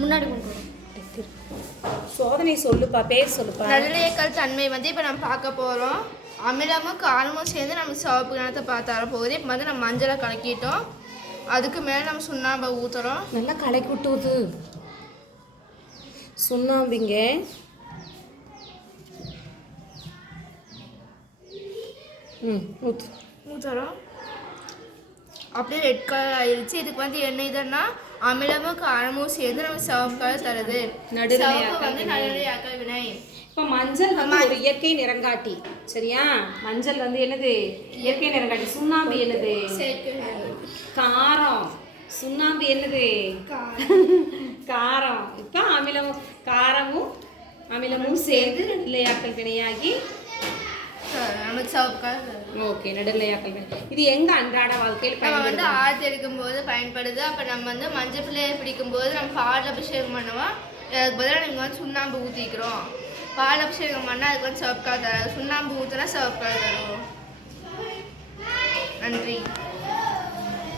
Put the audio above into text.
முன்னாடி கொண்டு சோதனை சொல்லுப்பா பேர் சொல்லுப்பா. நடுநிலையக்கல் தன்மை வந்து இப்போ நம்ம பார்க்க போகிறோம் அமிலமும் காரமும் சேர்ந்து நம்ம சிவப்பு கிணத்தை பார்த்து வர போகுது. இப்போ வந்து நம்ம மஞ்சளை கலக்கிட்டோம். அதுக்கு மேலே நம்ம சுண்ணாம்பை ஊற்றுறோம் நல்லா கலக்கி விட்டுது சுண்ணாம்பிங்க. ம் ஊத்து. ஊற்றுறோம் அப்படியே ரெட் கலர் ஆயிருச்சு. இதுக்கு வந்து என்ன இதுன்னா அமிலமும் காரமும் சேர்ந்து நம்ம சிவப்பு கலர் தருது. நடுநிலையாக்கல் சிவப்பு வந்து வினை. இப்போ மஞ்சள் வந்து ஒரு இயற்கை நிறங்காட்டி. சரியா? மஞ்சள் வந்து என்னது? இயற்கை நிறங்காட்டி. சுண்ணாம்பு என்னது. காரம். சுண்ணாம்பு என்னது? காரம். இப்போ அமிலமும் காரமும் அமிலமும் சேர்ந்து நடுநிலையாக்கல் வினையாகி சரி, நமக்கு சிவப்பு கலர் தருது ஓகே நடுநிலையாக்கல் இது எங்க அன்றாட வாழ்க்கையில் நம்ம வந்து ஆரத்தி எடுக்கும்போது பயன்படுது. அப்போ நம்ம வந்து மஞ்சள் பிள்ளையை பிடிக்கும்போது நம்ம பால் அபிஷேகம் பண்ணுவோம் அதுக்கு பதிலாக நீங்கள் வந்து சுண்ணாம்பு ஊற்றிக்கிறோம் பால் அபிஷேகம் பண்ணால் அதுக்கு வந்து சிவப்பு கலர் தரும் சுண்ணாம்பு ஊற்றினா சிவப்பு கலர் தரும் நன்றி.